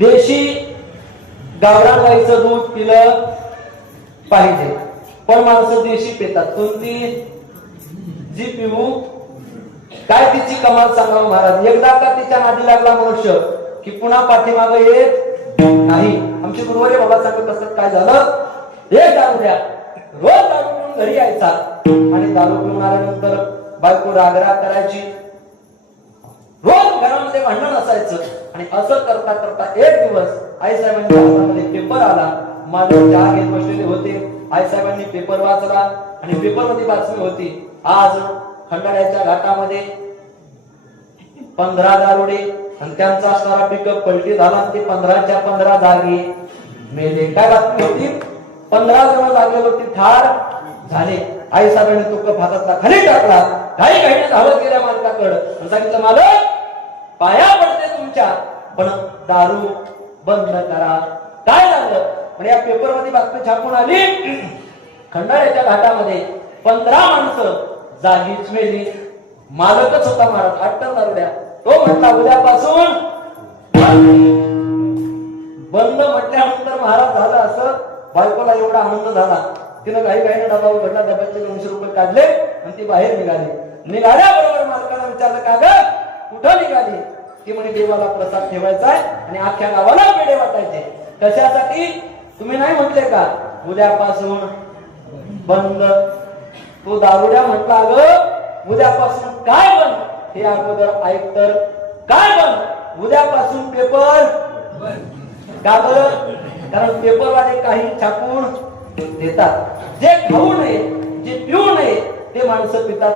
देशी गावरान गाईचं दूध पिलं पाहिजे, पण माणसं देशी पितात. कोणती? जी पिऊ काय तिची कमाल सांगावं महाराज. एकदा का तिच्या नादी लागला मनुष्य की पुन्हा पाठीमागं येत नाही. आमचे गुरुवारी बाबा सांगत असतात, काय झालं, एक दारू द्या, रोज दारू पिऊन घरी यायचा आणि दारू पिऊन आल्यानंतर बायको रागराग करायची, रोज घरामध्ये भांडण असायचं. आणि असं करता करता एक दिवस आईसाहेबांच्या हातामध्ये पेपर आला. माझे चहा घेत बसलेले होते. आईसाहेबांनी पेपर वाचला आणि पेपर मध्ये बातमी होती, आज खंडाळ्याच्या घाटामध्ये 15 दारुडे आणि त्यांचा असणारा पिकअप पलटी झाला. ते 15च्या 15 जागी मेले. काय बातमी होती? 15 जण जागेवरती ठार झाले. आईसाहेबांनी तो कप हातातला खाली टाकला, काही काही धावत गेल्या मालकाकडे आणि सांगितलं, मालक पाया पडते तुमच्या, पण दारू बंद करा. काय झालं? पण या पेपर मध्ये बातमी छापून आली, खंडाळ्याच्या घाटामध्ये 15 माणसं जागीच मेली. मालकच होता महाराज, 8 दारुड्या. तो म्हटला उद्यापासून बंद. म्हटल्यानंतर महाराज झालं असं, बायकोला एवढा आनंद झाला, तिनं काही काही डबा उघडला, डब्यातले 200 रुपये काढले आणि ती बाहेर निघाली. निघाल्याबरोबर मालकाला विचारलं, का ग कुठं निघाली? ती म्हणे, देवाला प्रसाद ठेवायचा आहे आणि अख्ख्या गावाला पेढे वाटायचे. कशासाठी? तुम्ही नाही म्हटले का उद्यापासून बंद? तो दारुड्या म्हटला, अगं उद्यापासून काय बंद हे अगोदर ऐक तर. काय बंद? उद्यापासून पेपर. का बरं? कारण पेपरवाले काही छापून देतात. जे खाऊ नये, जे पिऊ नये ते माणसं पितात.